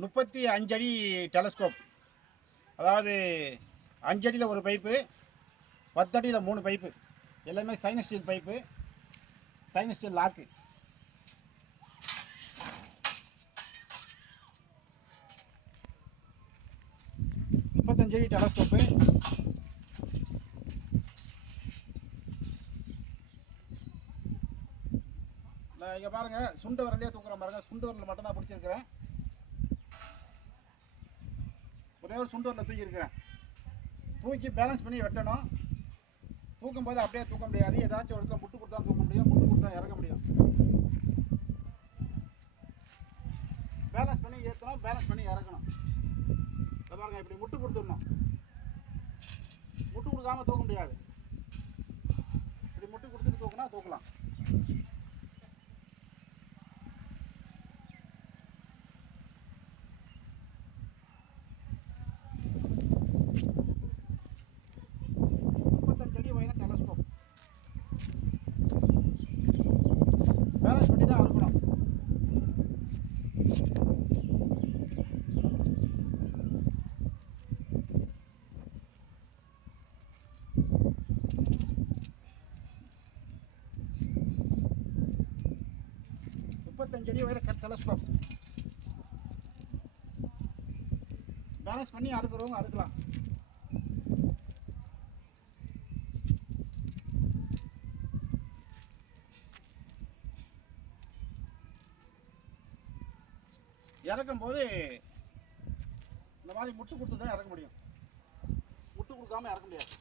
35 அடி டெலஸ்கோப். அதாவது 5 அடியில் ஒரு பைப்பு, 10 அடியில் 3 பைப்பு, எல்லாமே stainless steel pipe, stainless steel lock. அடி டெலஸ்கோப்பு. இங்கே பாருங்கள், சுண்டு வரலையே தூக்குறேன் பாருங்கள். சுண்டு வரல மட்டும்தான் பிடிச்சிருக்கிறேன். ஒரே ஒரு சுண்டு வரல தூக்கியிருக்கிறேன். தூக்கி பேலன்ஸ் பண்ணி வெட்டணும். தூக்கும்போது அப்படியே தூக்க முடியாது. ஏதாச்சும் ஒரு இடத்துல முட்டு கொடுத்தா தூக்க முடியும், முட்டு கொடுத்தா இறக்க முடியும். பேலன்ஸ் பண்ணி ஏற்றணும், பேலன்ஸ் பண்ணி இறக்கணும். இதை பாருங்கள், இப்படி முட்டு கொடுத்துடணும். முட்டு கொடுக்காம தூக்க முடியாது. இப்படி முட்டு கொடுத்துட்டு தூக்குனா தூக்கலாம். டெலஸ்கோப் பேலன்ஸ் பண்ணி தான் அறுக்கணும். அடி வயர டெலஸ்கோப் பேலன்ஸ் பண்ணி அறுக்கிறவங்க அறுக்கலாம். இறக்கும் போது இந்த மாதிரி முட்டு கொடுத்து தான் இறக்க முடியும். முட்டு கொடுக்காம இறக்க முடியாது.